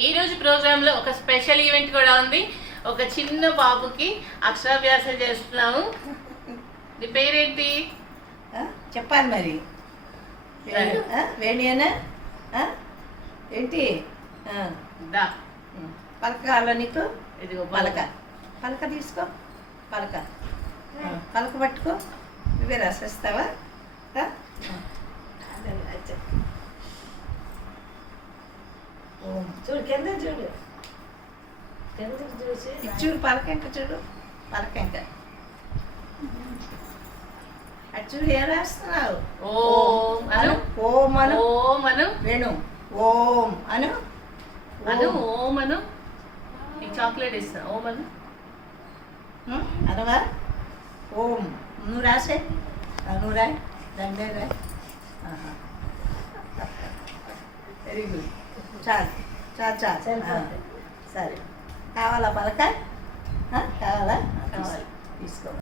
ఈ రోజు ప్రోగ్రామ్ లో ఒక స్పెషల్ ఈవెంట్ కూడా ఉంది. ఒక చిన్న బాబుకి అక్షరాభ్యాసం చేస్తున్నాము. నీ పేరేంటి? చెప్పాలి మరి. వేణియేనా? ఏంటి దా పలక కావాలా నీకు? ఇదిగో పలక. పలక తీసుకో. పలక పలక పట్టుకో. నువ్వే రాసేస్తావా? చూడు కింద చూడు, కింద చూసి చూడు పలక ఇంకా చూడు. పలక ఇంకా అటు చూడు. ఏం రాస్తున్నావు? ఓం అను. ఓం అను. ఓం అను. వేణు ఓం అను. అను ఓం అను. ఈ చాక్లెట్ ఇస్తా. ఓం అను. అనవా? ఓం. నువ్వు రాసే. నువ్వు రాయ్. దండే రాయ్. Very good. చాలు చాలు చాలు. సరే. కావాలా పలక? కావాలా? కావాలి. తీసుకో.